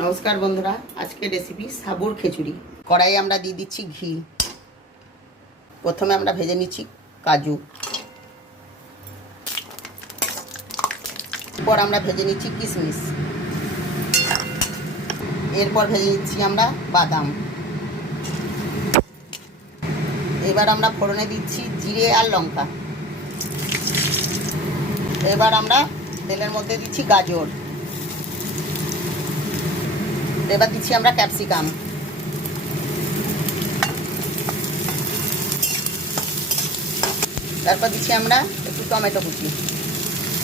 নমস্কার বন্ধুরা, আজকে রেসিপি সাবুর খিচুড়ি। কড়াইয়ে আমরা দিয়ে দিচ্ছি ঘি। প্রথমে আমরা ভেজে নিচ্ছি কাজু, এরপর আমরা ভেজে নিচ্ছি কিশমিশ, এরপর ভেজে নিচ্ছি আমরা বাদাম। এবার আমরা ফোড়নে দিচ্ছি জিরে আর লঙ্কা। এবার আমরা তেলের মধ্যে দিচ্ছি গাজর, এবার দিচ্ছি আমরা ক্যাপসিকাম, তারপর দিচ্ছি আমরা একটু টমেটো কুচি।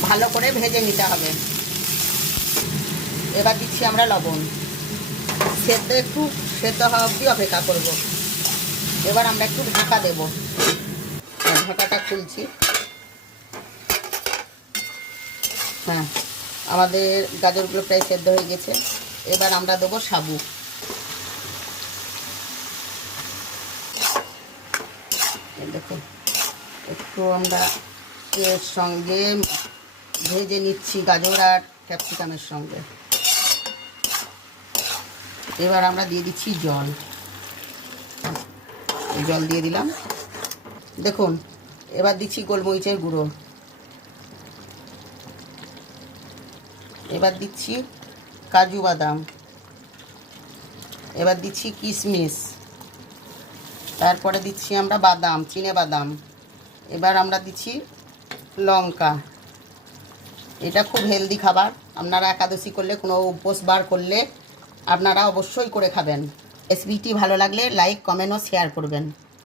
ভালো করে ভেজে নিতে হবে। এবার দিচ্ছি আমরা লবণ। একটু সেদ্ধ হওয়া অবধি অপেক্ষা করব। এবার আমরা একটু ঢাকা দেব। ঢাকাটা খুলছি। হ্যাঁ, আমাদের গাজরগুলো প্রায় সেদ্ধ হয়ে গেছে। এবার আমরা দেবো সাবু। দেখুন, একটু আমরা এর সঙ্গে ভেজে নিচ্ছি গাজর আর ক্যাপসিকামের সঙ্গে। এবার আমরা দিয়ে দিচ্ছি জল। জল দিয়ে দিলাম। দেখুন, এবার দিচ্ছি গোলমরিচের গুঁড়ো। এবার দিচ্ছি কাজু বাদাম। এবার দিচ্ছি কিশমিশ। তারপরে দিচ্ছি আমরা বাদাম, চিনে বাদাম। এবার আমরা দিচ্ছি লঙ্কা। এটা খুব হেলদি খাবার। আপনারা একাদশী করলে, কোনো উপোস বার করলে আপনারা অবশ্যই করে খাবেন। রেসিপিটি ভালো লাগলে লাইক, কমেন্ট ও শেয়ার করবেন।